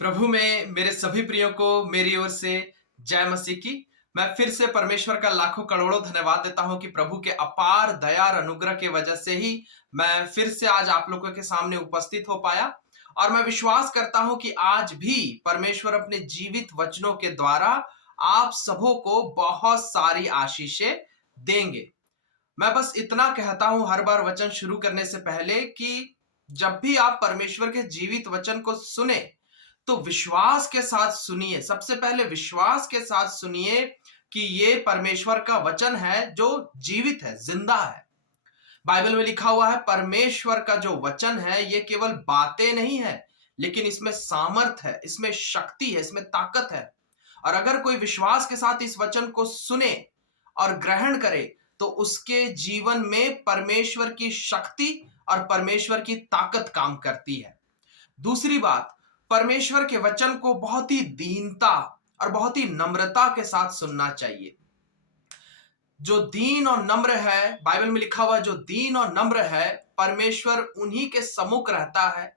प्रभु में मेरे सभी प्रियो को मेरी ओर से जय मसीह की। मैं फिर से परमेश्वर का लाखों करोड़ों धन्यवाद देता हूं कि प्रभु के अपार दया और अनुग्रह के वजह से ही मैं फिर से आज आप लोगों के सामने उपस्थित हो पाया। और मैं विश्वास करता हूं कि आज भी परमेश्वर अपने जीवित वचनों के द्वारा आप सबों को बहुत सारी आशीषें देंगे। मैं बस इतना कहता हूं हर बार वचन शुरू करने से पहले कि जब भी आप परमेश्वर के जीवित वचन को सुने तो विश्वास के साथ सुनिए। सबसे पहले विश्वास के साथ सुनिए कि ये परमेश्वर का वचन है जो जीवित है, जिंदा है। बाइबल में लिखा हुआ है परमेश्वर का जो वचन है ये केवल बातें नहीं है, लेकिन इसमें सामर्थ है, इसमें शक्ति है, इसमें ताकत है। और अगर कोई विश्वास के साथ इस वचन को सुने और ग्रहण करे तो उसके जीवन में परमेश्वर की शक्ति और परमेश्वर की ताकत काम करती है। दूसरी बात, परमेश्वर के वचन को बहुत ही दीनता और बहुत ही नम्रता के साथ सुनना चाहिए। जो दीन और नम्र है, बाइबल में लिखा हुआ जो दीन और नम्र है, परमेश्वर उन्हीं के सम्मुख रहता है,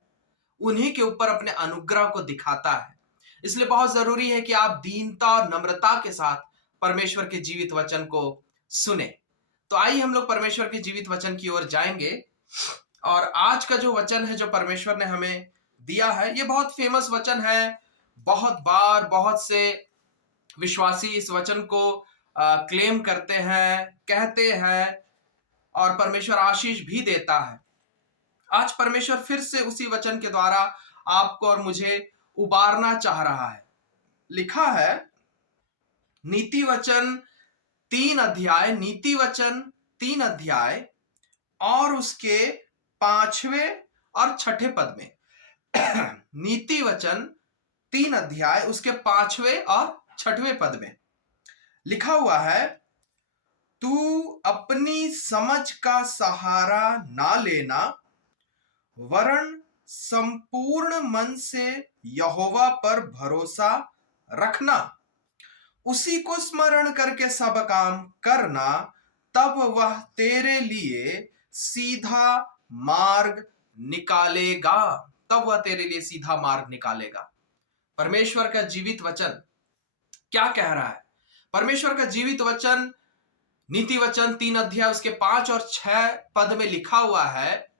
उन्हीं के ऊपर अपने अनुग्रह को दिखाता है। इसलिए बहुत जरूरी है कि आप दीनता और नम्रता के साथ परमेश्वर के जीवित वचन को सुने। तो आइए हम लोग परमेश्वर के जीवित वचन की ओर जाएंगे। और आज का जो वचन है जो परमेश्वर ने हमें दिया है, ये बहुत फेमस वचन है। बहुत बार बहुत से विश्वासी इस वचन को क्लेम करते हैं, कहते हैं, और परमेश्वर आशीष भी देता है। आज परमेश्वर फिर से उसी वचन के द्वारा आपको और मुझे उबारना चाह रहा है। लिखा है नीति वचन 3 अध्याय और उसके 5वें और 6ठे पद में नीति वचन 3 अध्याय उसके 5वें और 6ठवें पद में लिखा हुआ है, तू अपनी समझ का सहारा ना लेना, वरन संपूर्ण मन से यहोवा पर भरोसा रखना, उसी को स्मरण करके सब काम करना, तब वह तेरे लिए सीधा मार्ग निकालेगा। तब वह तेरे लिए सीधा मार्ग निकालेगा। परमेश्वर का जीवित वचन क्या कह रहा है? परमेश्वर का जीवित वचन नीति वचन 3 अध्याय उसके 5 और 6 पद में लिखा हुआ है,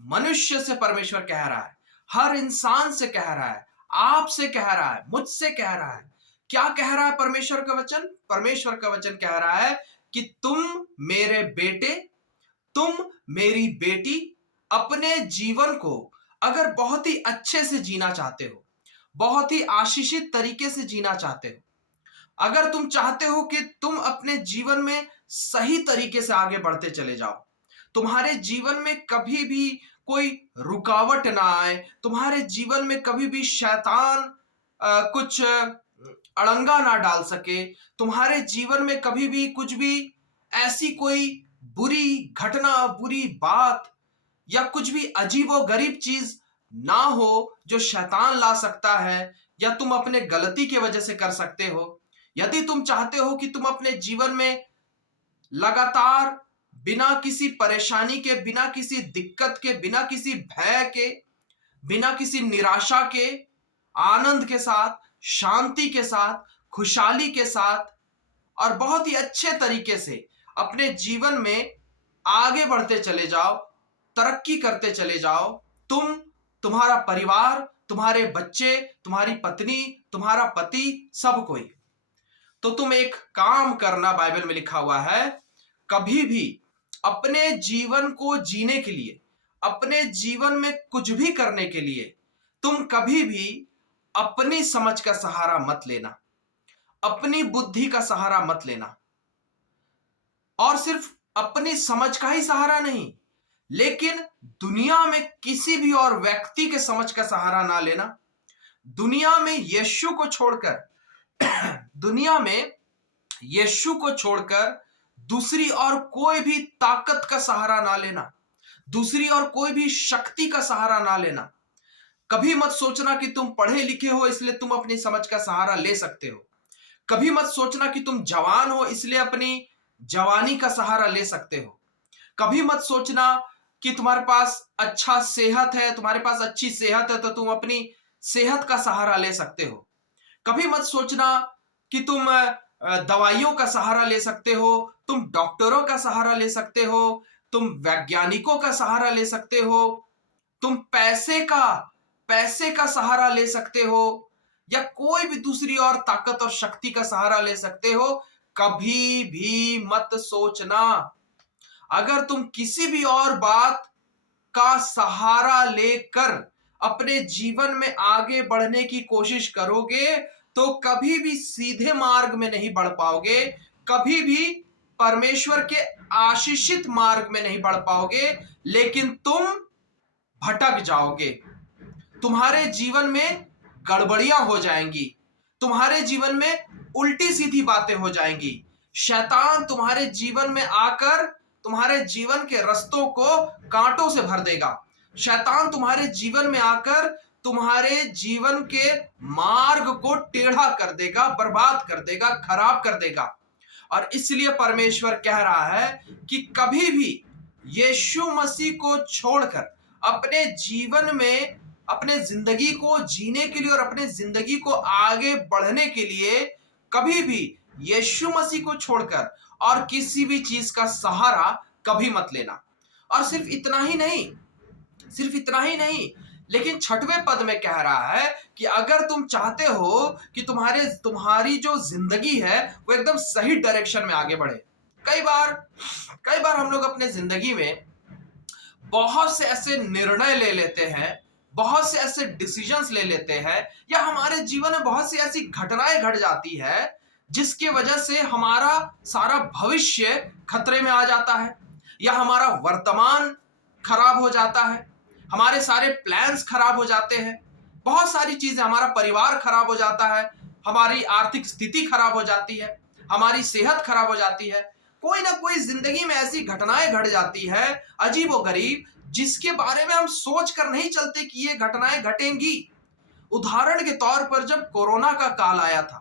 मनुष्य से परमेश्वर कह रहा है, हर इंसान से कह रहा है, आपसे कह रहा है, मुझसे कह रहा है। क्या कह रहा है परमेश्वर का वचन? परमेश्वर का वचन कह रहा है कि तुम मेरे बेटे, तुम मेरी बेटी, अपने जीवन को अगर बहुत ही अच्छे से जीना चाहते हो, बहुत ही आशीषित तरीके से जीना चाहते हो, अगर तुम चाहते हो कि तुम अपने जीवन में सही तरीके से आगे बढ़ते चले जाओ, तुम्हारे जीवन में कभी भी कोई रुकावट ना आए, तुम्हारे जीवन में कभी भी शैतान कुछ अड़ंगा ना डाल सके, तुम्हारे जीवन में कभी भी कुछ भी ऐसी कोई बुरी घटना, बुरी बात या कुछ भी अजीबो गरीब चीज ना हो जो शैतान ला सकता है या तुम अपने गलती की वजह से कर सकते हो। यदि तुम चाहते हो कि तुम अपने जीवन में लगातार बिना किसी परेशानी के, बिना किसी दिक्कत के, बिना किसी भय के, बिना किसी निराशा के, आनंद के साथ, शांति के साथ, खुशहाली के साथ और बहुत ही अच्छे तरीके से अपने जीवन में आगे बढ़ते चले जाओ, तरक्की करते चले जाओ, तुम, तुम्हारा परिवार, तुम्हारे बच्चे, तुम्हारी पत्नी, तुम्हारा पति, सब कोई, तो तुम एक काम करना, बाइबल में लिखा हुआ है, कभी भी अपने जीवन को जीने के लिए, अपने जीवन में कुछ भी करने के लिए तुम कभी भी अपनी समझ का सहारा मत लेना, अपनी बुद्धि का सहारा मत लेना। और सिर्फ अपनी समझ का ही सहारा नहीं, लेकिन दुनिया में किसी भी और व्यक्ति के समझ का सहारा ना लेना। दुनिया में यीशु को छोड़कर दुनिया में यीशु को छोड़कर दूसरी और कोई भी ताकत का सहारा ना लेना, दूसरी और कोई भी शक्ति का सहारा ना लेना। कभी मत सोचना कि तुम पढ़े लिखे हो इसलिए तुम अपनी समझ का सहारा ले सकते हो। कभी मत सोचना कि तुम जवान हो इसलिए अपनी जवानी का सहारा ले सकते हो। कभी मत सोचना कि तुम्हारे पास अच्छा सेहत है, तुम्हारे पास अच्छी सेहत है तो तुम अपनी सेहत का सहारा ले सकते हो। कभी मत सोचना कि तुम दवाइयों का सहारा ले सकते हो, तुम डॉक्टरों का सहारा ले सकते हो, तुम वैज्ञानिकों का सहारा ले सकते हो, तुम पैसे का सहारा ले सकते हो, या कोई भी दूसरी और ताकत और शक्ति का सहारा ले सकते हो। कभी भी मत सोचना, अगर तुम किसी भी और बात का सहारा लेकर अपने जीवन में आगे बढ़ने की कोशिश करोगे तो कभी भी सीधे मार्ग में नहीं बढ़ पाओगे, कभी भी परमेश्वर के आशीषित मार्ग में नहीं बढ़ पाओगे, लेकिन तुम भटक जाओगे। तुम्हारे जीवन में गड़बड़ियां हो जाएंगी, तुम्हारे जीवन में उल्टी सीधी बातें हो जाएंगी। शैतान तुम्हारे जीवन में आकर तुम्हारे जीवन के रास्तों को कांटों से भर देगा। शैतान तुम्हारे जीवन में आकर तुम्हारे जीवन के मार्ग को टेढ़ा कर देगा, बर्बाद कर देगा, खराब कर देगा। और इसलिए परमेश्वर कह रहा है कि कभी भी यीशु मसीह को छोड़कर अपने जीवन में अपने जिंदगी को जीने के लिए और अपने जिंदगी को आगे बढ़ने के लिए कभी भी यीशु मसीह को छोड़कर और किसी भी चीज का सहारा कभी मत लेना। और सिर्फ इतना ही नहीं, लेकिन छठवें पद में कह रहा है कि अगर तुम चाहते हो कि तुम्हारी जो जिंदगी है वो एकदम सही डायरेक्शन में आगे बढ़े। कई बार हम लोग अपने जिंदगी में बहुत से ऐसे निर्णय ले लेते हैं, बहुत से ऐसे डिसीजंस ले लेते हैं, या हमारे जीवन में बहुत सी ऐसी घटनाएं घट जाती है जिसकी वजह से हमारा सारा भविष्य खतरे में आ जाता है, या हमारा वर्तमान खराब हो जाता है, हमारे सारे प्लान्स खराब हो जाते हैं, बहुत सारी चीजें, हमारा परिवार खराब हो जाता है, हमारी आर्थिक स्थिति खराब हो जाती है, हमारी सेहत खराब हो जाती है। कोई ना कोई जिंदगी में ऐसी घटनाएं घट जाती है अजीबोगरीब, जिसके बारे में हम सोच कर नहीं चलते कि ये घटनाएं घटेंगी। उदाहरण के तौर पर जब कोरोना का काल आया था,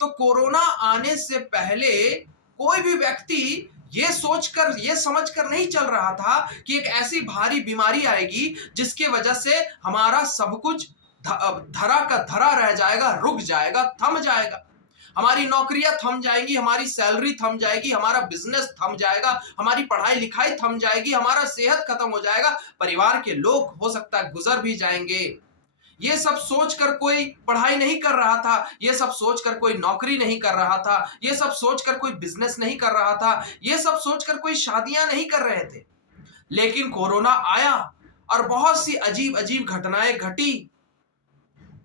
तो कोरोना आने से पहले कोई भी व्यक्ति ये सोचकर, ये समझकर नहीं चल रहा था कि एक ऐसी भारी बीमारी आएगी जिसकी वजह से हमारा सब कुछ धरा का धरा रह जाएगा, रुक जाएगा, थम जाएगा, हमारी नौकरियां थम जाएंगी, हमारी सैलरी थम जाएगी, हमारा बिजनेस थम जाएगा, हमारी पढ़ाई लिखाई थम जाएगी, हमारा सेहत खत्म हो जाएगा, परिवार के लोग हो सकता है गुजर भी जाएंगे। ये सब सोचकर कोई पढ़ाई नहीं कर रहा था, ये सब सोचकर कोई नौकरी नहीं कर रहा था, ये सब सोचकर कोई बिजनेस नहीं कर रहा था, ये सब सोचकर कोई शादियां नहीं कर रहे थे। लेकिन कोरोना आया और बहुत सी अजीब अजीब घटनाएं घटी,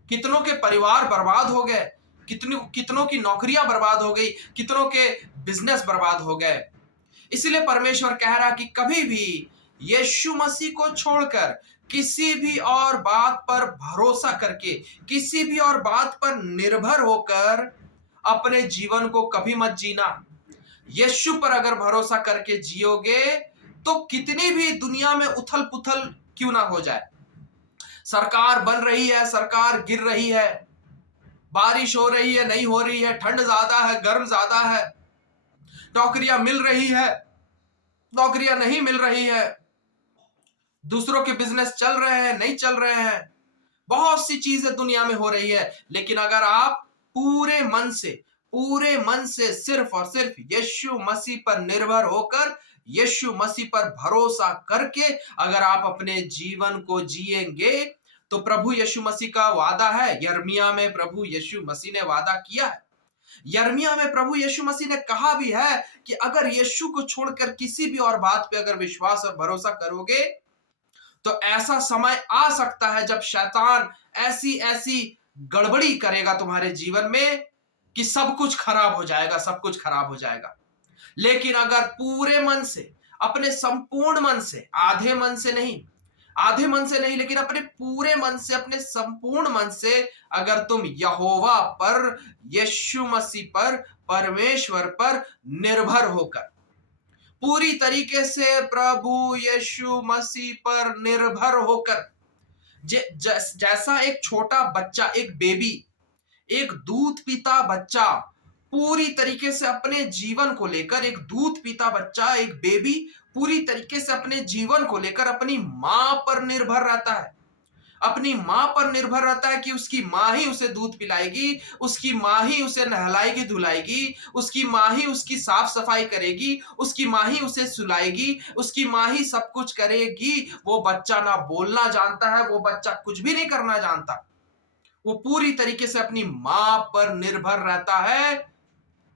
कितनों के परिवार बर्बाद हो गए, कितनों की नौकरियां बर्बाद हो गई, कितनों के बिजनेस बर्बाद हो गए। इसलिए परमेश्वर कह रहा कि कभी भी यीशु मसीह को छोड़कर किसी भी और बात पर भरोसा करके, किसी भी और बात पर निर्भर होकर अपने जीवन को कभी मत जीना। यीशु पर अगर भरोसा करके जियोगे तो कितनी भी दुनिया में उथल पुथल क्यों ना हो जाए, सरकार बन रही है, सरकार गिर रही है, बारिश हो रही है, नहीं हो रही है, ठंड ज्यादा है, गर्म ज्यादा है, नौकरियां मिल रही है, नौकरियां नहीं मिल रही है, दूसरों के बिजनेस चल रहे हैं, नहीं चल रहे हैं, बहुत सी चीजें दुनिया में हो रही है। लेकिन अगर आप पूरे मन से सिर्फ और सिर्फ यीशु मसीह पर निर्भर होकर, यीशु मसीह पर भरोसा करके अगर आप अपने जीवन को जिएंगे तो प्रभु यीशु मसीह का वादा है, यिर्मयाह में प्रभु यीशु मसीह ने वादा किया है, यिर्मयाह में प्रभु यीशु मसीह ने कहा भी है कि अगर यीशु को छोड़कर किसी भी और बात पे अगर विश्वास और भरोसा करोगे तो ऐसा समय आ सकता है जब शैतान ऐसी ऐसी गड़बड़ी करेगा तुम्हारे जीवन में कि सब कुछ खराब हो जाएगा, सब कुछ खराब हो जाएगा। लेकिन अगर पूरे मन से, अपने संपूर्ण मन से, आधे मन से नहीं, लेकिन अपने पूरे मन से, अपने संपूर्ण मन से अगर तुम यहोवा पर, यीशु मसीह पर, परमेश्वर पर निर्भर होकर, पूरी तरीके से प्रभु यीशु मसीह पर निर्भर होकर, जैसा एक छोटा बच्चा, एक बेबी, एक दूध पीता बच्चा पूरी तरीके से अपने जीवन को लेकर, एक दूध पीता बच्चा, एक बेबी पूरी तरीके से अपने जीवन को लेकर अपनी मां पर निर्भर रहता है, अपनी मां पर निर्भर रहता है कि उसकी मां ही उसे दूध पिलाएगी, उसकी मां ही उसे नहलाएगी धुलाएगी, उसकी मां ही उसकी साफ सफाई करेगी, उसकी मां ही उसे सुलाएगी, उसकी मां ही सब कुछ करेगी। वो बच्चा ना बोलना जानता है, वो बच्चा कुछ भी नहीं करना जानता, वो पूरी तरीके से अपनी मां पर निर्भर रहता है।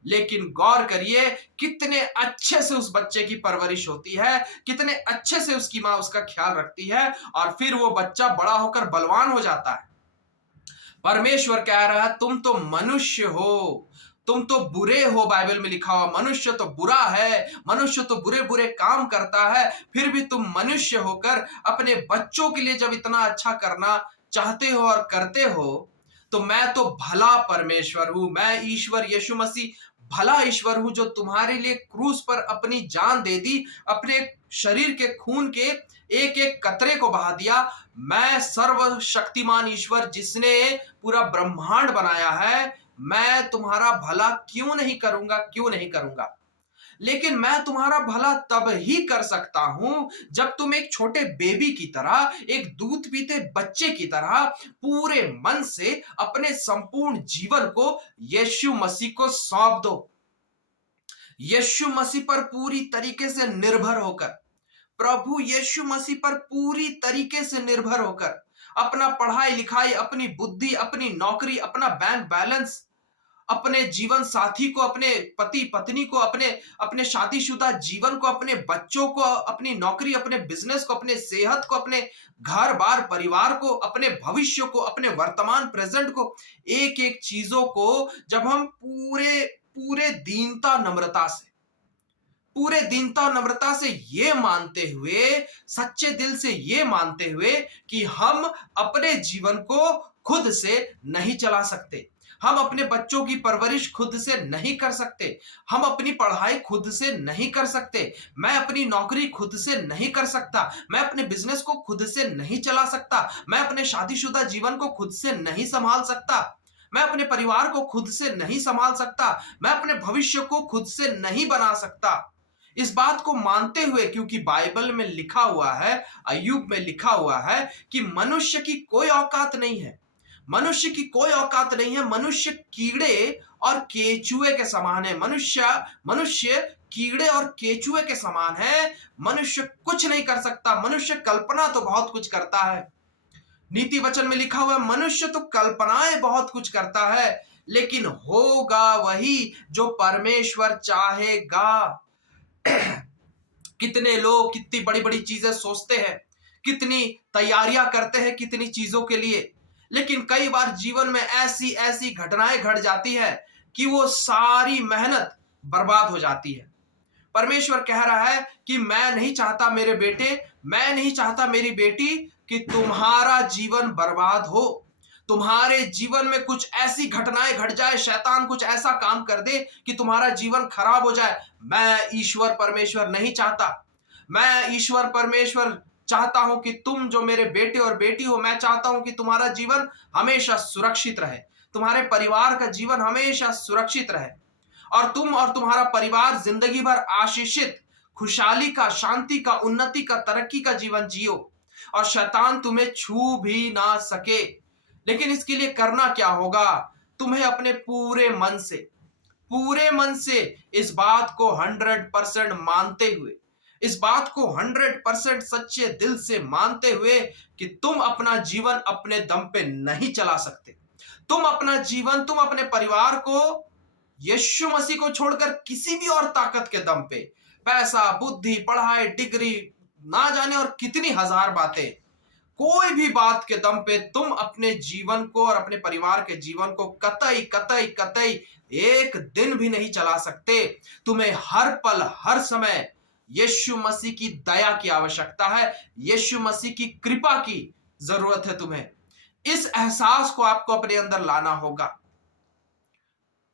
लेकिन गौर करिए कितने अच्छे से उस बच्चे की परवरिश होती है, कितने अच्छे से उसकी मां उसका ख्याल रखती है, और फिर वो बच्चा बड़ा होकर बलवान हो जाता है। परमेश्वर कह रहा है तुम तो मनुष्य हो, तुम तो बुरे हो, बाइबल में लिखा हुआ मनुष्य तो बुरा है, मनुष्य तो बुरे बुरे काम करता है, फिर भी तुम मनुष्य होकर अपने बच्चों के लिए जब इतना अच्छा करना चाहते हो और करते हो, तो मैं तो भला परमेश्वर हूं, मैं ईश्वर यीशु मसीह भला ईश्वर हूं जो तुम्हारे लिए क्रूस पर अपनी जान दे दी, अपने शरीर के खून के एक एक कतरे को बहा दिया। मैं सर्वशक्तिमान ईश्वर जिसने पूरा ब्रह्मांड बनाया है, मैं तुम्हारा भला क्यों नहीं करूंगा, क्यों नहीं करूंगा। लेकिन मैं तुम्हारा भला तब ही कर सकता हूं जब तुम एक छोटे बेबी की तरह, एक दूध पीते बच्चे की तरह पूरे मन से अपने संपूर्ण जीवन को यीशु मसीह को सौंप दो। यीशु मसीह पर पूरी तरीके से निर्भर होकर, प्रभु यीशु मसीह पर पूरी तरीके से निर्भर होकर अपना पढ़ाई लिखाई, अपनी बुद्धि, अपनी नौकरी, अपना बैंक बैलेंस, अपने जीवन साथी को, अपने पति पत्नी को, अपने अपने शादीशुदा जीवन को, अपने बच्चों को, अपनी नौकरी, अपने बिजनेस को, अपने सेहत को, अपने घर बार परिवार को, अपने भविष्य को, अपने वर्तमान प्रेजेंट को, एक एक चीजों को जब हम पूरे पूरे दीनता नम्रता से, पूरे दीनता और नम्रता से ये मानते हुए, सच्चे दिल से ये मानते हुए कि हम अपने जीवन को खुद से नहीं चला सकते, हम अपने बच्चों की परवरिश खुद से नहीं कर सकते, हम अपनी पढ़ाई खुद से नहीं कर सकते, मैं अपनी नौकरी खुद से नहीं कर सकता, मैं अपने बिजनेस को खुद से नहीं चला सकता, मैं अपने शादीशुदा जीवन को खुद से नहीं संभाल सकता, मैं अपने परिवार को खुद से नहीं संभाल सकता, मैं अपने भविष्य को खुद से नहीं बना सकता। इस बात को मानते हुए, क्योंकि बाइबल में लिखा हुआ है, अय्यूब में लिखा हुआ है कि मनुष्य की कोई औकात नहीं है, मनुष्य की कोई औकात नहीं है, मनुष्य कीड़े और केचुए के समान है, मनुष्य मनुष्य कीड़े और केचुए के समान है, मनुष्य कुछ नहीं कर सकता। मनुष्य कल्पना तो बहुत कुछ करता है, नीति वचन में लिखा हुआ है मनुष्य तो कल्पनाएं बहुत कुछ करता है, लेकिन होगा वही जो परमेश्वर चाहेगा। कितने लोग कितनी बड़ी बड़ी चीजें सोचते हैं, कितनी तैयारियां करते हैं कितनी चीजों के लिए, लेकिन कई बार जीवन में ऐसी ऐसी घटनाएं घट जाती है कि वो सारी मेहनत बर्बाद हो जाती है। परमेश्वर कह रहा है कि मैं नहीं चाहता मेरे बेटे, मैं नहीं चाहता मेरी बेटी कि तुम्हारा जीवन बर्बाद हो, तुम्हारे जीवन में कुछ ऐसी घटनाएं घट जाए, शैतान कुछ ऐसा काम कर दे कि तुम्हारा जीवन खराब हो जाए। मैं ईश्वर परमेश्वर नहीं चाहता, मैं ईश्वर परमेश्वर चाहता हूं कि तुम जो मेरे बेटे और बेटी हो, मैं चाहता हूं कि तुम्हारा जीवन हमेशा सुरक्षित रहे, तुम्हारे परिवार का जीवन हमेशा सुरक्षित रहे, और तुम और तुम्हारा परिवार जिंदगी भर आशीषित, खुशहाली का, शांति का, उन्नति का, तरक्की का जीवन जियो, और शैतान तुम्हें छू भी ना सके। लेकिन इसके लिए करना क्या होगा? तुम्हें अपने पूरे मन से इस बात को 100% मानते हुए, इस बात को 100% सच्चे दिल से मानते हुए कि तुम अपना जीवन अपने दम पे नहीं चला सकते, तुम अपना जीवन, तुम अपने परिवार को यीशु मसीह को छोड़कर किसी भी और ताकत के दम पे, पैसा, बुद्धि, पढ़ाई, डिग्री, ना जाने और कितनी हजार बातें, कोई भी बात के दम पे तुम अपने जीवन को और अपने परिवार के जीवन को कतई कतई कतई एक दिन भी नहीं चला सकते। तुम्हें हर पल हर समय यीशु मसीह की दया की आवश्यकता है, यीशु मसीह की कृपा की जरूरत है। तुम्हें इस एहसास को आपको अपने अंदर लाना होगा,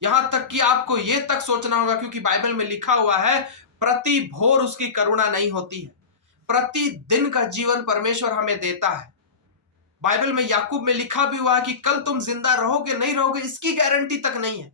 यहां तक कि आपको यह तक सोचना होगा, क्योंकि बाइबल में लिखा हुआ है प्रति भोर उसकी करुणा नहीं होती है, प्रतिदिन का जीवन परमेश्वर हमें देता है। बाइबल में याकूब में लिखा भी हुआ है कि कल तुम जिंदा रहोगे नहीं रहोगे इसकी गारंटी तक नहीं है।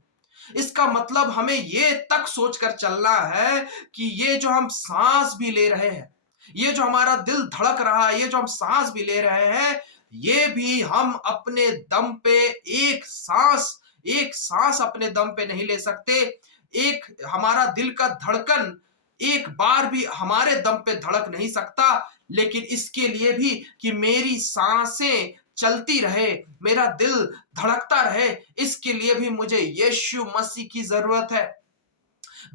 इसका मतलब हमें ये तक सोचकर चलना है कि ये जो हम सांस भी ले रहे हैं, ये जो हमारा दिल धड़क रहा है, ये जो हम सांस भी ले रहे हैं, ये भी हम अपने दम पे एक सांस अपने दम पे नहीं ले सकते। एक हमारा दिल का धड़कन एक बार भी हमारे दम पे धड़क नहीं सकता। लेकिन इसके लिए भी कि मेरी सांसें चलती रहे, मेरा दिल धड़कता रहे, इसके लिए भी मुझे यीशु मसीह की जरूरत है।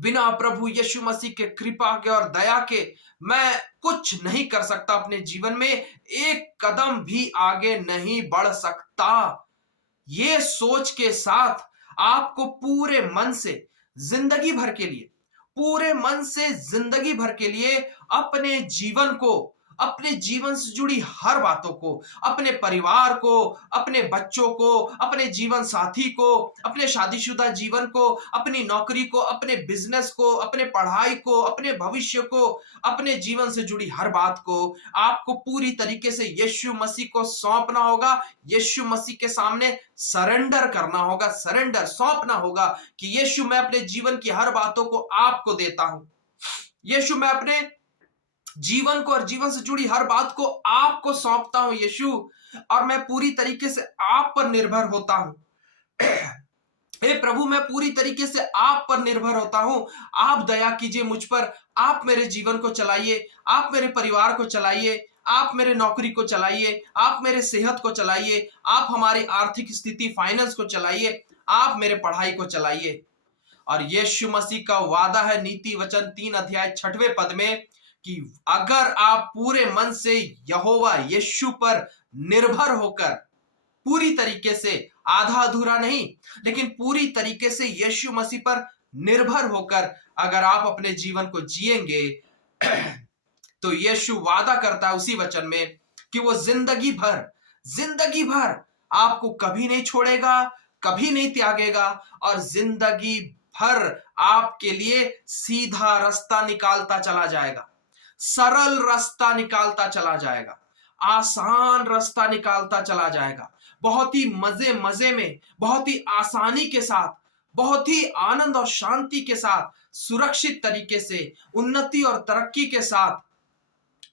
बिना प्रभु यीशु मसीह के कृपा के और दया के मैं कुछ नहीं कर सकता। अपने जीवन में एक कदम भी आगे नहीं बढ़ सकता। ये सोच के साथ आपको पूरे मन से जिंदगी भर के लिए अपने जीवन से जुड़ी हर बातों को, अपने परिवार को, अपने बच्चों को, अपने जीवन साथी को, अपने शादीशुदा जीवन को, अपनी नौकरी को, अपने बिजनेस को, अपने पढ़ाई को, अपने भविष्य को, अपने जीवन से जुड़ी हर बात को आपको पूरी तरीके से यीशु मसीह को सौंपना होगा। यीशु मसीह के सामने सरेंडर करना होगा, सौंपना होगा कि यीशु मैं अपने जीवन की हर बातों को आपको देता हूं। यीशु मैं अपने जीवन को और जीवन से जुड़ी हर बात को आपको सौंपता हूं यीशु, और मैं पूरी तरीके से आप पर निर्भर होता हूं। हे प्रभु, मैं पूरी तरीके से आप पर निर्भर होता हूं। आप दया कीजिए मुझ पर, आप मेरे जीवन को चलाइए, आप मेरे परिवार को चलाइए, आप मेरे नौकरी को चलाइए, आप मेरे सेहत को चलाइए, आप हमारी आर्थिक स्थिति फाइनेंस को चलाइए, आप मेरे पढ़ाई को चलाइए। और यीशु मसीह का वादा है नीति वचन 3 अध्याय 6वें पद में कि अगर आप पूरे मन से यहोवा यीशु पर निर्भर होकर पूरी तरीके से, आधा अधूरा नहीं लेकिन पूरी तरीके से यीशु मसीह पर निर्भर होकर अगर आप अपने जीवन को जिएंगे तो यीशु वादा करता है उसी वचन में कि वो जिंदगी भर आपको कभी नहीं छोड़ेगा, कभी नहीं त्यागेगा, और जिंदगी भर आपके लिए सीधा रास्ता निकालता चला जाएगा, सरल रास्ता निकालता चला जाएगा, आसान रास्ता निकालता चला जाएगा। बहुत ही मजे में, बहुत ही आसानी के साथ, बहुत ही आनंद और शांति के साथ, सुरक्षित तरीके से, उन्नति और तरक्की के साथ,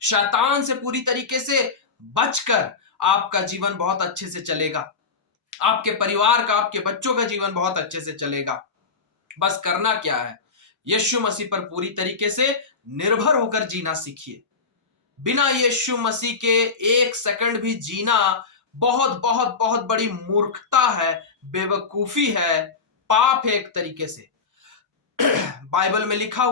शैतान से पूरी तरीके से बचकर आपका जीवन बहुत अच्छे से चलेगा। आपके परिवार का, आपके बच्चों का जीवन बहुत अच्छे से चलेगा। बस करना क्या है, यीशु मसीह पर पूरी तरीके से निर्भर होकर जीना सीखिए। बिना यीशु मसीह के एक सेकंड भी जीना बहुत बहुत बहुत बड़ी मूर्खता है, बेवकूफी है, पाप है एक तरीके से। बाइबल में लिखा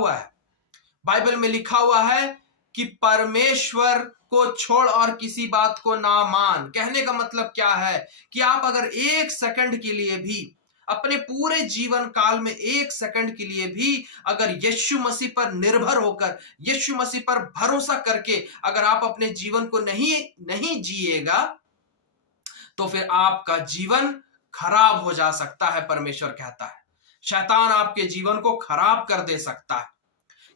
हुआ है कि परमेश्वर को छोड़ और किसी बात को ना मान। कहने का मतलब क्या है कि आप अगर एक सेकंड के लिए भी, अपने पूरे जीवन काल में एक सेकंड के लिए भी अगर यीशु मसीह पर निर्भर होकर, यीशु मसीह पर भरोसा करके अगर आप अपने जीवन को नहीं जिएगा तो फिर आपका जीवन खराब हो जा सकता है। परमेश्वर कहता है शैतान आपके जीवन को खराब कर दे सकता है,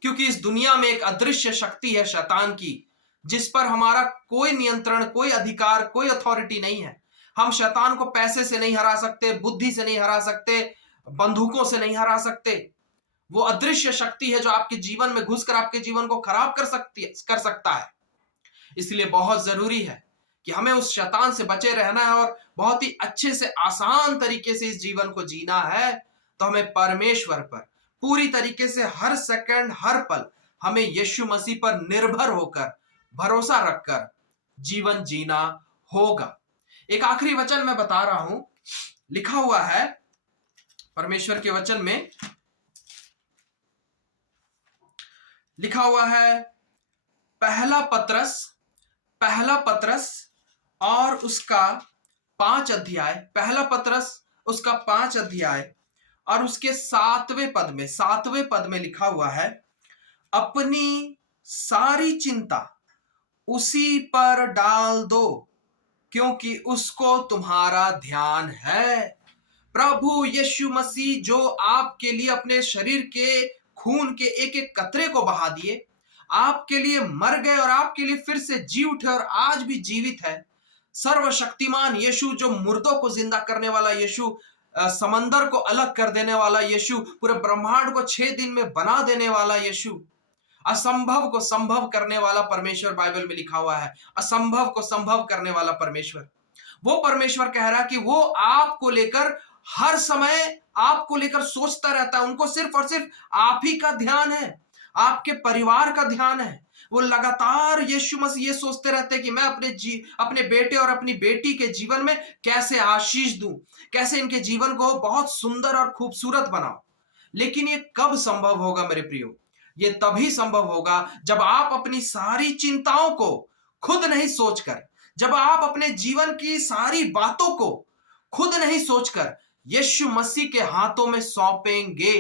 क्योंकि इस दुनिया में एक अदृश्य शक्ति है शैतान की, जिस पर हमारा कोई नियंत्रण, कोई अधिकार, कोई अथॉरिटी नहीं है। हम शैतान को पैसे से नहीं हरा सकते, बुद्धि से नहीं हरा सकते, बंदूकों से नहीं हरा सकते। वो अदृश्य शक्ति है जो आपके जीवन में घुसकर आपके जीवन को खराब कर सकता है। इसलिए बहुत जरूरी है कि हमें उस शैतान से बचे रहना है और बहुत ही अच्छे से, आसान तरीके से इस जीवन को जीना है। तो हमें परमेश्वर पर पूरी तरीके से हर सेकंड, हर पल हमें यीशु मसीह पर निर्भर होकर, भरोसा रखकर जीवन जीना होगा। एक आखिरी वचन मैं बता रहा हूं, लिखा हुआ है परमेश्वर के वचन में, लिखा हुआ है पहला पत्रस और उसका 5 अध्याय, पहला पत्रस उसका 5 अध्याय और उसके 7वें पद में लिखा हुआ है, अपनी सारी चिंता उसी पर डाल दो क्योंकि उसको तुम्हारा ध्यान है। प्रभु यीशु मसीह जो आपके लिए अपने शरीर के खून के एक एक कतरे को बहा दिए, आपके लिए मर गए और आपके लिए फिर से जी उठे और आज भी जीवित है। सर्वशक्तिमान यीशु, जो मुर्दों को जिंदा करने वाला यीशु, समंदर को अलग कर देने वाला यीशु, पूरे ब्रह्मांड को 6 दिन में बना देने वाला यीशु, असंभव को संभव करने वाला परमेश्वर बाइबल में लिखा हुआ है। असंभव को संभव करने वाला परमेश्वर, वो परमेश्वर कह रहा है कि वो आपको लेकर हर समय आपको लेकर सोचता रहता है। उनको सिर्फ और सिर्फ आप ही का ध्यान है, आपके परिवार का ध्यान है। वो लगातार यीशु मसीह ये सोचते रहते हैं कि मैं अपने बेटे और अपनी बेटी के जीवन में कैसे आशीष दूं, कैसे इनके जीवन को बहुत सुंदर और खूबसूरत बनाऊं। लेकिन ये कब संभव होगा मेरे प्रियो? ये तभी संभव होगा जब आप अपनी सारी चिंताओं को खुद नहीं सोचकर, जब आप अपने जीवन की सारी बातों को खुद नहीं सोचकर यीशु मसीह के हाथों में सौंपेंगे।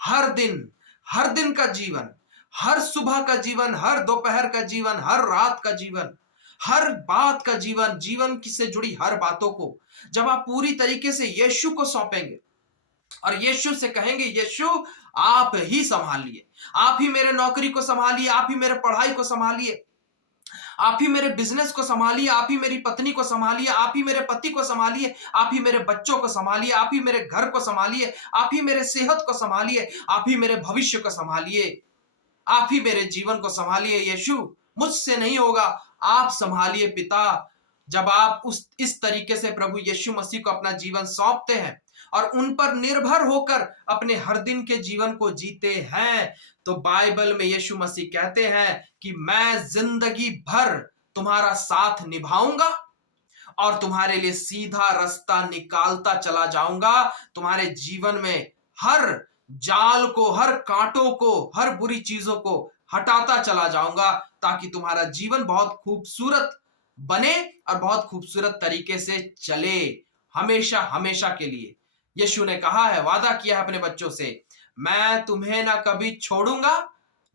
हर दिन का जीवन, हर सुबह का जीवन, हर दोपहर का जीवन, हर रात का जीवन, हर बात का जीवन, जीवन से जुड़ी हर बातों को जब आप पूरी तरीके से यीशु को सौंपेंगे और यीशु से कहेंगे, यीशु आप ही संभालिए, आप ही मेरे नौकरी को संभालिए, आप ही मेरे पढ़ाई को संभालिए, आप ही मेरे बिजनेस को संभालिए, आप ही मेरी पत्नी को संभालिए, आप ही मेरे पति को संभालिए, आप ही मेरे बच्चों को संभालिए, आप ही मेरे घर को संभालिए, आप ही मेरे सेहत को संभालिए, आप ही मेरे भविष्य को संभालिए, आप ही मेरे जीवन को संभालिए। यीशु, मुझसे नहीं होगा, आप संभालिए पिता। जब आप इस तरीके से प्रभु यीशु मसीह को अपना जीवन सौंपते हैं और उन पर निर्भर होकर अपने हर दिन के जीवन को जीते हैं, तो बाइबल में यीशु मसीह कहते हैं कि मैं जिंदगी भर तुम्हारा साथ निभाऊंगा और तुम्हारे लिए सीधा रास्ता निकालता चला जाऊंगा। तुम्हारे जीवन में हर जाल को, हर कांटों को, हर बुरी चीजों को हटाता चला जाऊंगा, ताकि तुम्हारा जीवन बहुत खूबसूरत बने और बहुत खूबसूरत तरीके से चले, हमेशा हमेशा के लिए। यीशु ने कहा है, वादा किया है अपने बच्चों से, मैं तुम्हें ना कभी छोड़ूंगा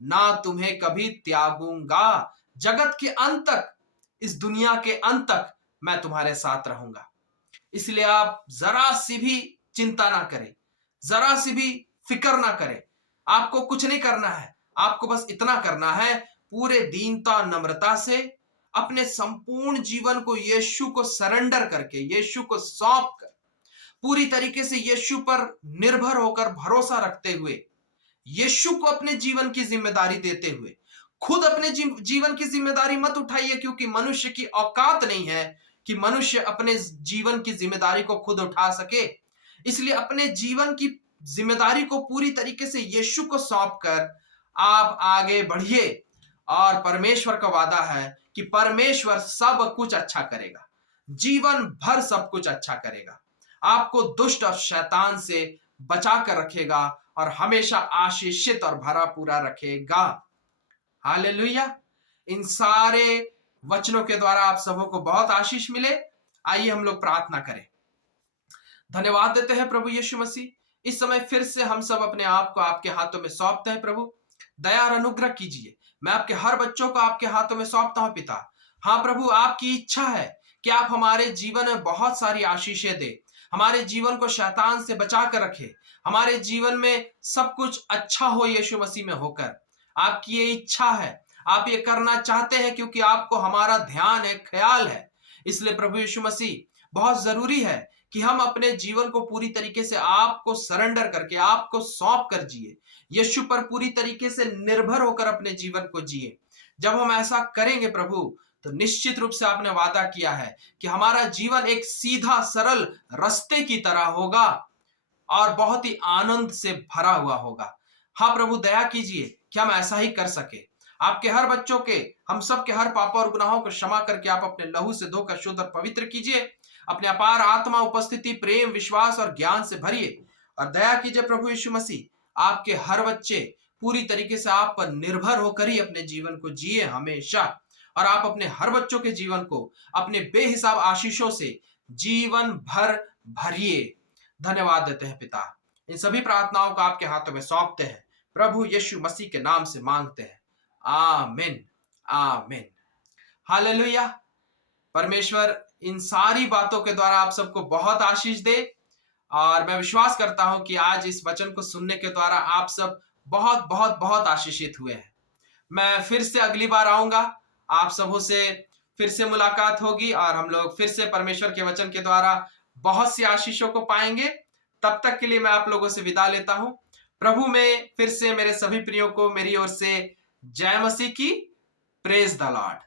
ना तुम्हें कभी त्यागूंगा, जगत के अंत तक, इस दुनिया के अंत तक मैं तुम्हारे साथ रहूंगा। इसलिए आप जरा सी भी चिंता ना करें, जरा सी भी फिक्र ना करें। आपको कुछ नहीं करना है, आपको बस इतना करना है, पूरे दीनता नम्रता से अपने संपूर्ण जीवन को यीशु को सरेंडर करके, यीशु को सौंप कर, पूरी तरीके से यीशु पर निर्भर होकर, भरोसा रखते हुए, यीशु को अपने जीवन की जिम्मेदारी देते हुए, खुद अपने जीवन की जिम्मेदारी मत उठाइए, क्योंकि मनुष्य की औकात नहीं है कि मनुष्य अपने जीवन की जिम्मेदारी को खुद उठा सके। इसलिए अपने जीवन की जिम्मेदारी को पूरी तरीके से यीशु को सौंप कर आप आगे बढ़िए। और परमेश्वर का वादा है कि परमेश्वर सब कुछ अच्छा करेगा, जीवन भर सब कुछ अच्छा करेगा, आपको दुष्ट और शैतान से बचा कर रखेगा और हमेशा आशीषित और भरा पूरा रखेगा। हालेलुया। इन सारे वचनों के द्वारा आप सबों को बहुत आशीष मिले। आइए हम लोग प्रार्थना करें। धन्यवाद देते हैं प्रभु यीशु मसीह, इस समय फिर से हम सब अपने आप को आपके हाथों में सौंपते हैं। प्रभु दया और अनुग्रह कीजिए। मैं आपके हर बच्चों को आपके हाथों में सौंपता हूं पिता। हाँ प्रभु, आपकी इच्छा है कि आप हमारे जीवन में बहुत सारी आशीषें दे, हमारे जीवन को शैतान से बचा कर रखे, हमारे जीवन में सब कुछ अच्छा हो यीशु मसीह में होकर। आपकी ये इच्छा है, आप ये करना चाहते हैं, क्योंकि आपको हमारा ध्यान है, ख्याल है। इसलिए प्रभु यीशु मसीह, बहुत जरूरी है कि हम अपने जीवन को पूरी तरीके से आपको सरेंडर करके, आपको सौंप कर जिए, यीशु पर पूरी तरीके से निर्भर होकर अपने जीवन को जिए। जब हम ऐसा करेंगे प्रभु, तो निश्चित रूप से आपने वादा किया है कि हमारा जीवन एक सीधा सरल रास्ते की तरह होगा और बहुत ही आनंद से भरा हुआ होगा। हाँ प्रभु, दया कीजिए कि हम ऐसा ही कर सके। आपके हर बच्चों के, हम सब के हर पापों और गुनाहों को क्षमा करके आप अपने लहू से धोकर शुद्ध और पवित्र कीजिए। अपने अपार आत्मा, उपस्थिति, प्रेम, विश्वास और ज्ञान से भरिए और दया कीजिए प्रभु यीशु मसीह। आपके हर बच्चे पूरी तरीके से आप पर निर्भर होकर ही अपने जीवन को जिए हमेशा, और आप अपने हर बच्चों के जीवन को अपने बेहिसाब आशीषों से जीवन भर भरिए। धन्यवाद देते हैं पिता। इन सभी प्रार्थनाओं को आपके हाथों में सौंपते हैं, प्रभु यीशु मसीह के नाम से मांगते हैं। आमीन, आमीन। हालेलुया। परमेश्वर इन सारी बातों के द्वारा आप सबको बहुत आशीष दे, और मैं विश्वास करता हूं कि आज इस वचन को सुनने के द्वारा आप सब बहुत बहुत बहुत आशीषित हुए हैं। मैं फिर से अगली बार आऊंगा, आप सबों से फिर से मुलाकात होगी और हम लोग फिर से परमेश्वर के वचन के द्वारा बहुत सी आशीषों को पाएंगे। तब तक के लिए मैं आप लोगों से विदा लेता हूं। प्रभु में फिर से मेरे सभी प्रियों को मेरी ओर से जय मसीह की, प्रेज द लॉर्ड।